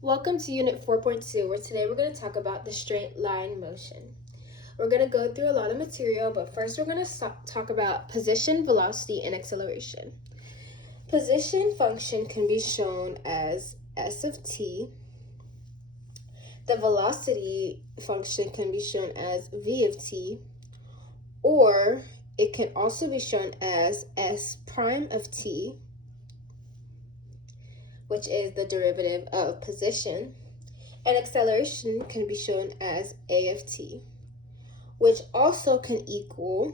Welcome to Unit 4.2, where today we're going to talk about the straight line motion. We're going to go through a lot of material, but first we're going to talk about position, velocity, and acceleration. Position function can be shown as s of t. The velocity function can be shown as v of t, or it can also be shown as s prime of t, which is the derivative of position, and acceleration can be shown as a of t, which also can equal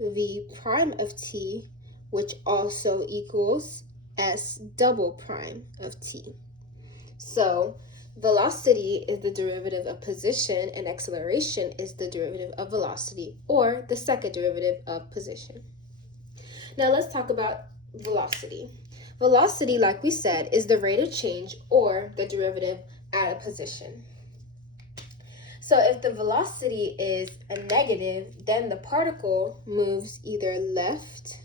v prime of t, which also equals s double prime of t. So velocity is the derivative of position and acceleration is the derivative of velocity, or the second derivative of position. Now let's talk about velocity. Velocity, like we said, is the rate of change or the derivative at a position. So if the velocity is a negative, then the particle moves either left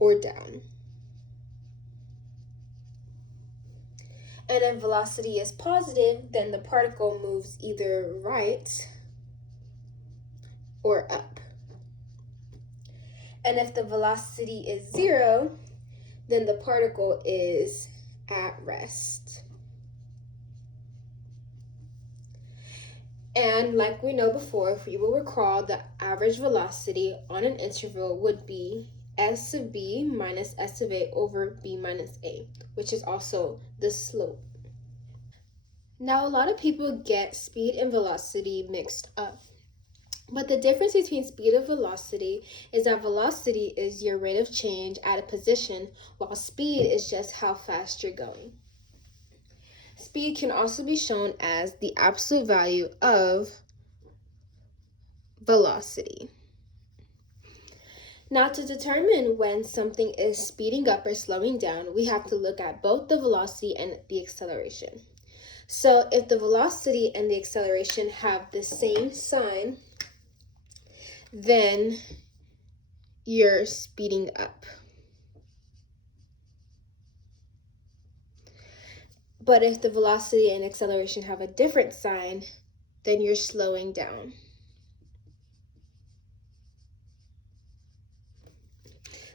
or down. And if velocity is positive, then the particle moves either right or up. And if the velocity is 0, then the particle is at rest. And like we know before, if you will recall, the average velocity on an interval would be s of b minus s of a over b minus a, which is also the slope. Now, a lot of people get speed and velocity mixed up. But the difference between speed and velocity is that velocity is your rate of change at a position, while speed is just how fast you're going. Speed can also be shown as the absolute value of velocity. Now, to determine when something is speeding up or slowing down, we have to look at both the velocity and the acceleration. So if the velocity and the acceleration have the same sign, then you're speeding up. But if the velocity and acceleration have a different sign, then you're slowing down.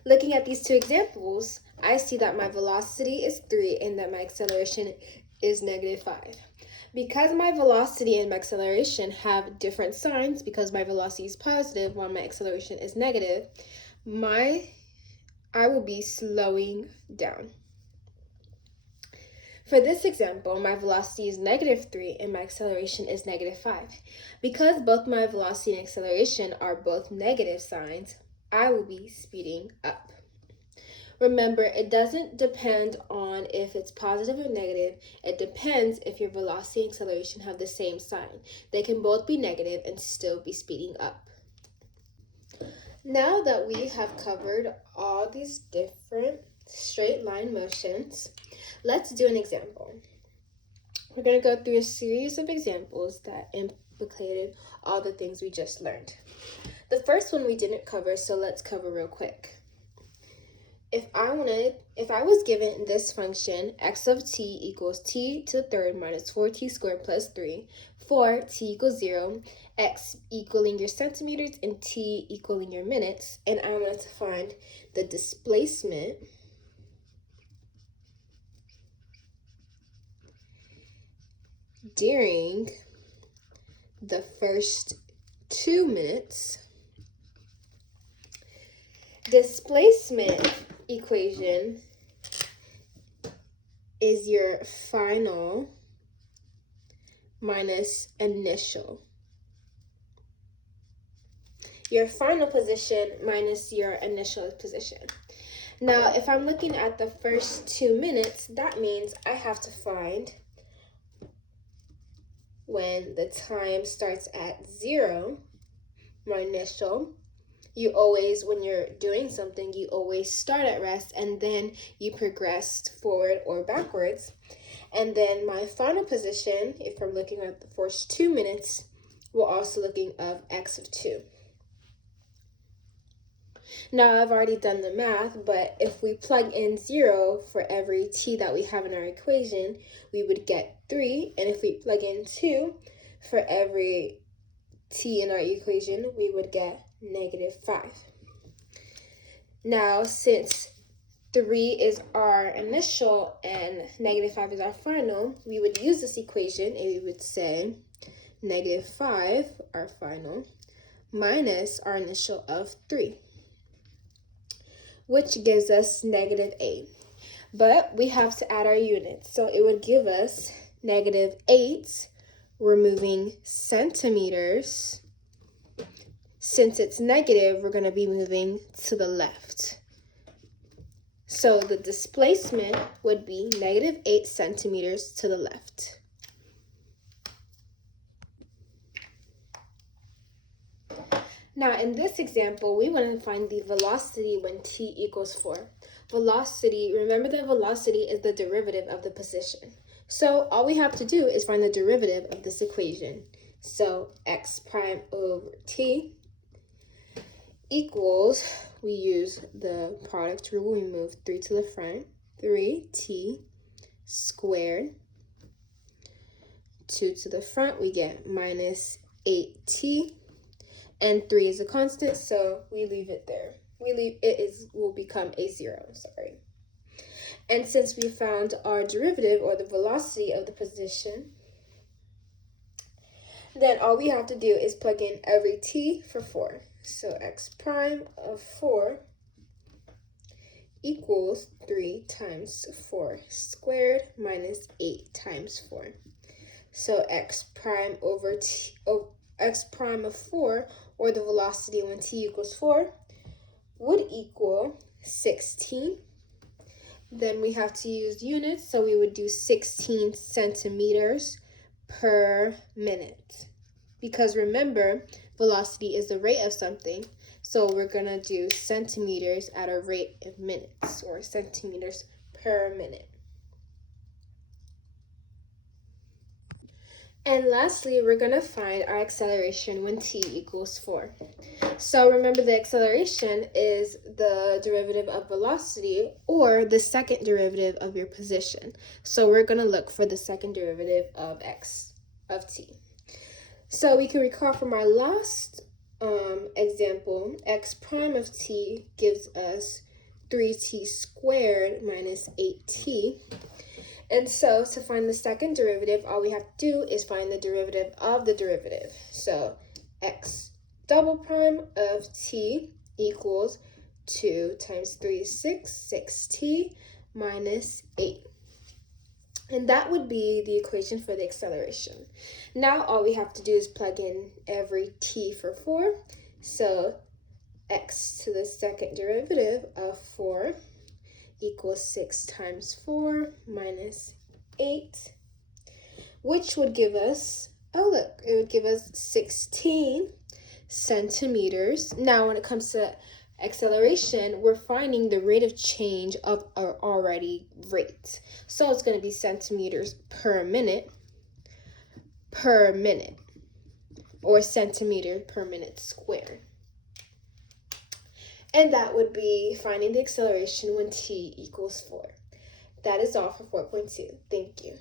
Looking at these two examples, I see that my velocity is 3 and that my acceleration is -5. Because my velocity and my acceleration have different signs, because my velocity is positive while my acceleration is negative, I will be slowing down. For this example, my velocity is -3 and my acceleration is -5. Because both my velocity and acceleration are both negative signs, I will be speeding up. Remember, it doesn't depend on if it's positive or negative. It depends if your velocity and acceleration have the same sign. They can both be negative and still be speeding up. Now that we have covered all these different straight line motions, let's do an example. We're going to go through a series of examples that implicated all the things we just learned. The first one we didn't cover, so let's cover real quick. If I was given this function, x of t equals t to the third minus 4t squared plus 3, for t equals 0, x equaling your centimeters and t equaling your minutes, and I wanted to find the displacement during the first 2 minutes, displacement equation is your final minus initial. Your final position minus your initial position. Now, if I'm looking at the first 2 minutes, that means I have to find when the time starts at 0, my initial. You always, when you're doing something, you always start at rest and then you progress forward or backwards. And then my final position, if I'm looking at the first 2 minutes, we're also looking of x of 2. Now I've already done the math, but if we plug in 0 for every t that we have in our equation, we would get 3. And if we plug in 2 for every t in our equation, we would get -5. Now, since 3 is our initial and -5 is our final, we would use this equation and we would say -5, our final, minus our initial of 3, which gives us -8. But we have to add our units, so it would give us -8, removing centimeters. Since it's negative, we're going to be moving to the left. So the displacement would be -8 centimeters to the left. Now in this example, we want to find the velocity when t equals 4. Velocity, remember that velocity is the derivative of the position. So all we have to do is find the derivative of this equation. So x prime over t equals, we use the product rule, we move 3 to the front, 3t squared. 2 to the front, we get -8t, and 3 is a constant, so we leave it there. Will become a 0, sorry. And since we found our derivative, or the velocity of the position, then all we have to do is plug in every t for 4. So x prime of 4 equals 3 times 4 squared minus 8 times 4. So x prime of 4, or the velocity when t equals 4, would equal 16. Then we have to use units, so we would do 16 centimeters per minute. Because remember, velocity is the rate of something, so we're gonna do centimeters at a rate of minutes, or centimeters per minute. And lastly, we're gonna find our acceleration when t equals 4. So remember, the acceleration is the derivative of velocity, or the second derivative of your position. So we're gonna look for the second derivative of t. So we can recall from our last example, x prime of t gives us 3t squared minus 8t. And so to find the second derivative, all we have to do is find the derivative of the derivative. So x double prime of t equals 2 times 3 is 6t minus 8. And that would be the equation for the acceleration. Now all we have to do is plug in every t for 4. So x to the second derivative of 4 equals 6 times 4 minus 8, which would give us, it would give us 16 centimeters. Now when it comes to acceleration, we're finding the rate of change of our already rate. So it's going to be centimeters per minute, or centimeter per minute squared. And that would be finding the acceleration when t equals 4. That is all for 4.2. Thank you.